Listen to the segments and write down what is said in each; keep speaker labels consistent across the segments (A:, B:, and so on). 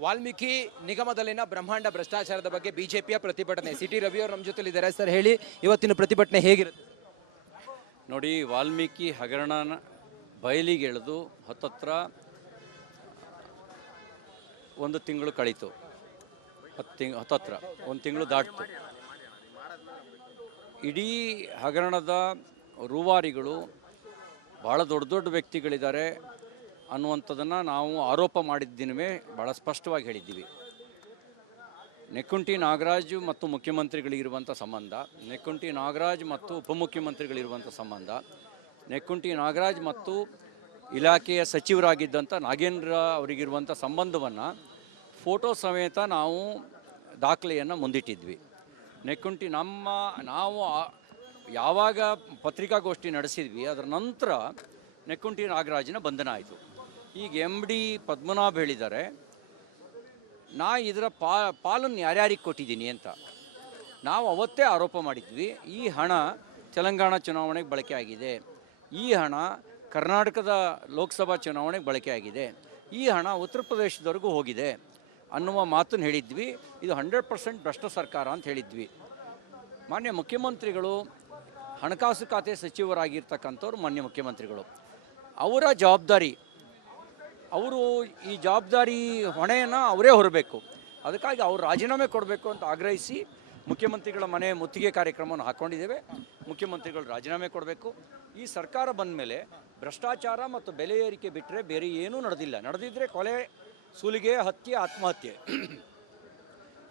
A: ವಾಲ್ಮೀಕಿ ನಿಗಮದಲ್ಲಿನ ಬ್ರಹ್ಮಾಂಡ ಭ್ರಷ್ಟಾಚಾರದ ಬಗ್ಗೆ ಬಿಜೆಪಿಯ ಪ್ರತಿಭಟನೆ. ಸಿಟಿ ರವಿ ಅವರು ನಮ್ಮ ಜೊತೆ ಇದ್ದಾರೆ ಸರ್, ಹೇಳಿ ಇವತ್ತಿನ ಪ್ರತಿಭಟನೆ ಹೇಗಿರುತ್ತೆ?
B: ನೋಡಿ, ವಾಲ್ಮೀಕಿ ಹಗರಣನ ಬಯಲಿಗೆ ಎಳೆದು ಹತ್ತತ್ರ ಒಂದು ತಿಂಗಳು ಕಳೀತು. ಹತ್ತು ತಿಂಗ್, ಹತ್ತತ್ರ, ಒಂದು ತಿಂಗಳು ದಾಟಿತು. ಇಡೀ ಹಗರಣದ ರೂವಾರಿಗಳು ಭಾಳ ದೊಡ್ಡ ದೊಡ್ಡ ವ್ಯಕ್ತಿಗಳಿದ್ದಾರೆ. ಅನ್ನುವಂಥದ್ದನ್ನು ನಾವು ಆರೋಪ ಮಾಡಿದ್ದಿನವೇ ಭಾಳ ಸ್ಪಷ್ಟವಾಗಿ ಹೇಳಿದ್ದೀವಿ. ನೆಕ್ಕುಂಟಿ ನಾಗರಾಜು ಮತ್ತು ಮುಖ್ಯಮಂತ್ರಿಗಳಿಗಿರುವಂಥ ಸಂಬಂಧ, ನೆಕ್ಕುಂಟಿ ನಾಗರಾಜ್ ಮತ್ತು ಉಪಮುಖ್ಯಮಂತ್ರಿಗಳಿರುವಂಥ ಸಂಬಂಧ, ನೆಕ್ಕುಂಟಿ ನಾಗರಾಜ್ ಮತ್ತು ಇಲಾಖೆಯ ಸಚಿವರಾಗಿದ್ದಂಥ ನಾಗೇಂದ್ರ ಅವರಿಗಿರುವಂಥ ಸಂಬಂಧವನ್ನು ಫೋಟೋ ಸಮೇತ ನಾವು ದಾಖಲೆಯನ್ನು ಮುಂದಿಟ್ಟಿದ್ವಿ. ನೆಕ್ಕುಂಟಿ ನಮ್ಮ, ನಾವು ಯಾವಾಗ ಪತ್ರಿಕಾಗೋಷ್ಠಿ ನಡೆಸಿದ್ವಿ, ಅದರ ನಂತರ ನೆಕ್ಕುಂಟಿ ನಾಗರಾಜನ ಬಂಧನ ಆಯಿತು. ಈಗ ಎಂ ಡಿ ಪದ್ಮನಾಭ್ ಹೇಳಿದ್ದಾರೆ ನಾ ಇದರ ಪಾ, ಪಾಲನ್ನು ಯಾರ್ಯಾರಿಗೆ ಕೊಟ್ಟಿದ್ದೀನಿ ಅಂತ. ನಾವು ಅವತ್ತೇ ಆರೋಪ ಮಾಡಿದ್ವಿ, ಈ ಹಣ ತೆಲಂಗಾಣ ಚುನಾವಣೆಗೆ ಬಳಕೆ ಆಗಿದೆ. ಈ ಹಣ ಕರ್ನಾಟಕದ ಲೋಕಸಭಾ ಚುನಾವಣೆಗೆ ಬಳಕೆ ಆಗಿದೆ. ಈ ಹಣ ಉತ್ತರ ಪ್ರದೇಶದವರೆಗೂ ಹೋಗಿದೆ ಅನ್ನುವ ಮಾತನ್ನು ಹೇಳಿದ್ವಿ. ಇದು ಹಂಡ್ರೆಡ್ ಪರ್ಸೆಂಟ್ ಭ್ರಷ್ಟ ಸರ್ಕಾರ ಅಂತ ಹೇಳಿದ್ವಿ. ಮಾನ್ಯ ಮುಖ್ಯಮಂತ್ರಿಗಳು, ಹಣಕಾಸು ಖಾತೆ ಸಚಿವರಾಗಿರ್ತಕ್ಕಂಥವ್ರು ಮಾನ್ಯ ಮುಖ್ಯಮಂತ್ರಿಗಳು. ಅವರ ಜವಾಬ್ದಾರಿ ಅವರು ಈ ಜವಾಬ್ದಾರಿ ಹೊಣೆಯನ್ನು ಅವರೇ ಹೊರಬೇಕು. ಅದಕ್ಕಾಗಿ ಅವರು ರಾಜೀನಾಮೆ ಕೊಡಬೇಕು ಅಂತ ಆಗ್ರಹಿಸಿ ಮುಖ್ಯಮಂತ್ರಿಗಳ ಮನೆ ಮುತ್ತಿಗೆ ಕಾರ್ಯಕ್ರಮವನ್ನು ಹಾಕ್ಕೊಂಡಿದ್ದೇವೆ ಮುಖ್ಯಮಂತ್ರಿಗಳು ರಾಜೀನಾಮೆ ಕೊಡಬೇಕು. ಈ ಸರ್ಕಾರ ಬಂದ ಮೇಲೆ ಭ್ರಷ್ಟಾಚಾರ ಮತ್ತು ಬೆಲೆ ಏರಿಕೆ ಬಿಟ್ಟರೆ ಬೇರೆ ಏನೂ ನಡೆದಿಲ್ಲ. ನಡೆದಿದ್ದರೆ ಕೊಲೆ, ಸುಲಿಗೆ, ಹತ್ಯೆ, ಆತ್ಮಹತ್ಯೆ.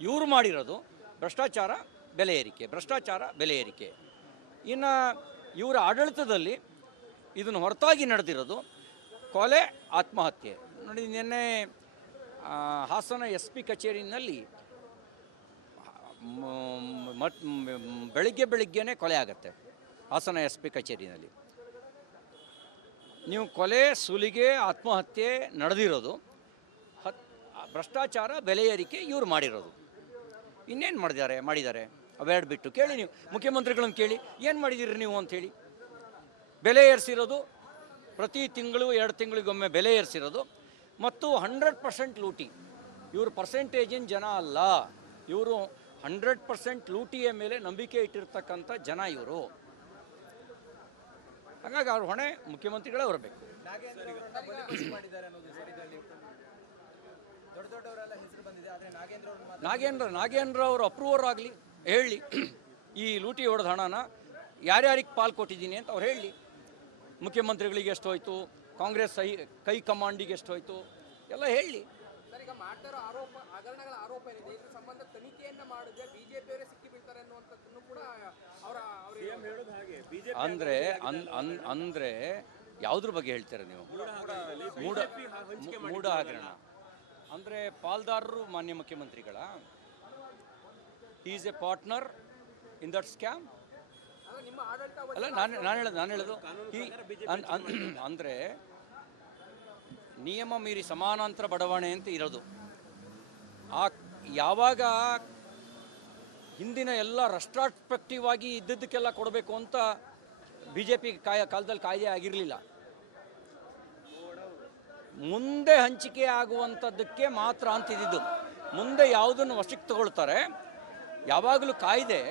B: ಇವರು ಮಾಡಿರೋದು ಭ್ರಷ್ಟಾಚಾರ, ಬೆಲೆ ಏರಿಕೆ, ಭ್ರಷ್ಟಾಚಾರ, ಬೆಲೆ ಏರಿಕೆ. ಇನ್ನು ಇವರ ಆಡಳಿತದಲ್ಲಿ ಇದನ್ನು ಹೊರತಾಗಿ ನಡೆದಿರೋದು ಕೊಲೆ, ಆತ್ಮಹತ್ಯೆ. ನೋಡಿ, ನಿನ್ನೆ ಹಾಸನ ಎಸ್ ಪಿ ಕಚೇರಿನಲ್ಲಿ, ಮ್- ಮತ್ ಮ್- ಬೆಳಿಗ್ಗೆ ಬೆಳಿಗ್ಗೆನೇ ಕೊಲೆ ಆಗುತ್ತೆ, ಹಾಸನ ಎಸ್ ಪಿ ಕಚೇರಿನಲ್ಲಿ. ನೀವು ಕೊಲೆ, ಸುಲಿಗೆ, ಆತ್ಮಹತ್ಯೆ ನಡೆದಿರೋದು, ಹತ್, ಭ್ರಷ್ಟಾಚಾರ, ಬೆಲೆ ಏರಿಕೆ ಇವ್ರು ಮಾಡಿರೋದು. ಇನ್ನೇನು ಮಾಡಿದ್ದಾರೆ ಮಾಡಿದ್ದಾರೆ? ಅವೆರಡು ಬಿಟ್ಟು ಕೇಳಿ ನೀವು, ಮುಖ್ಯಮಂತ್ರಿಗಳನ್ನು ಕೇಳಿ, ಏನು ಮಾಡಿದ್ದೀರಿ ನೀವು ಅಂಥೇಳಿ ಬೆಲೆ ಏರಿಸಿರೋದು ಪ್ರತಿ ತಿಂಗಳು ಎರಡು ತಿಂಗಳಿಗೊಮ್ಮೆ ಬೆಲೆ ಏರಿಸಿರೋದು. ಮತ್ತು ಹಂಡ್ರೆಡ್ ಪರ್ಸೆಂಟ್ ಲೂಟಿ. ಇವರು ಪರ್ಸೆಂಟೇಜಿನ ಜನ ಅಲ್ಲ. ಇವರು ಹಂಡ್ರೆಡ್ ಪರ್ಸೆಂಟ್ ಲೂಟಿಯ ಮೇಲೆ ನಂಬಿಕೆ ಇಟ್ಟಿರ್ತಕ್ಕಂಥ ಜನ ಇವರು. ಹಾಗಾಗಿ ಅವ್ರ ಹೊಣೆ ಮುಖ್ಯಮಂತ್ರಿಗಳೇ ಬರಬೇಕು
A: ನಾಗೇಂದ್ರ
B: ನಾಗೇಂದ್ರ ಅವರು ಅಪ್ರೂವರ್ ಆಗಲಿ, ಹೇಳಿ. ಈ ಲೂಟಿ ಹೊಡೆದ ಹಣನ ಯಾರ್ಯಾರಿಗೆ ಪಾಲ್ ಕೊಟ್ಟಿದ್ದೀನಿ ಅಂತ ಅವ್ರು ಹೇಳಿ. ಮುಖ್ಯಮಂತ್ರಿಗಳಿಗೆ ಎಷ್ಟು ಹೋಯಿತು ಕಾಂಗ್ರೆಸ್ ಸಹಿ ಕೈ ಕಮಾಂಡಿಗೆ ಎಷ್ಟು ಹೋಯ್ತು ಎಲ್ಲ ಹೇಳಿ. ಅಂದ್ರೆ ಅಂದ್ರೆ ಯಾವ್ದ್ರ ಬಗ್ಗೆ ಹೇಳ್ತೀರ ನೀವು? ಮೂಡ ಹಗರಣ. ಅಂದರೆ ಪಾಲ್ದಾರರು ಮಾನ್ಯ ಮುಖ್ಯಮಂತ್ರಿಗಳ. Is a partner in that scam ಅಲ್ಲ ನಾನು ನಾನು ಹೇಳೋದು ನಾನು ಹೇಳೋದು ಈ ಅಂದರೆ ನಿಯಮ ಮೀರಿ ಸಮಾನಾಂತರ ಬಡಾವಣೆ ಅಂತ ಇರೋದು. ಆ ಯಾವಾಗ ಹಿಂದಿನ ಎಲ್ಲ ರೆಸ್ಟ್ರಾಸ್ಪೆಕ್ಟಿವ್ ಆಗಿ ಇದ್ದದ್ದಕ್ಕೆಲ್ಲ ಕೊಡಬೇಕು ಅಂತ ಬಿ ಜೆ ಪಿ ಕಾಯ ಕಾಲದಲ್ಲಿ ಕಾಯ್ದೆ ಆಗಿರಲಿಲ್ಲ. ಮುಂದೆ ಹಂಚಿಕೆ ಆಗುವಂಥದ್ದಕ್ಕೆ ಮಾತ್ರ ಅಂತಿದ್ದು ಮುಂದೆ ಯಾವುದನ್ನು ವಶಕ್ಕೆ ತಗೊಳ್ತಾರೆ ಯಾವಾಗಲೂ ಕಾಯ್ದೆ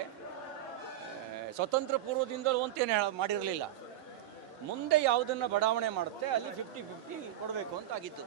B: ಸ್ವತಂತ್ರ ಪೂರ್ವದಿಂದಲೂ ಅಂತೇನು ಹೇಳ ಮಾಡಿರಲಿಲ್ಲ. ಮುಂದೆ ಯಾವುದನ್ನು ಬಡಾವಣೆ ಮಾಡುತ್ತೆ, ಅಲ್ಲಿ ಫಿಫ್ಟಿ ಫಿಫ್ಟಿ ಕೊಡಬೇಕು ಅಂತ ಆಗಿತ್ತು.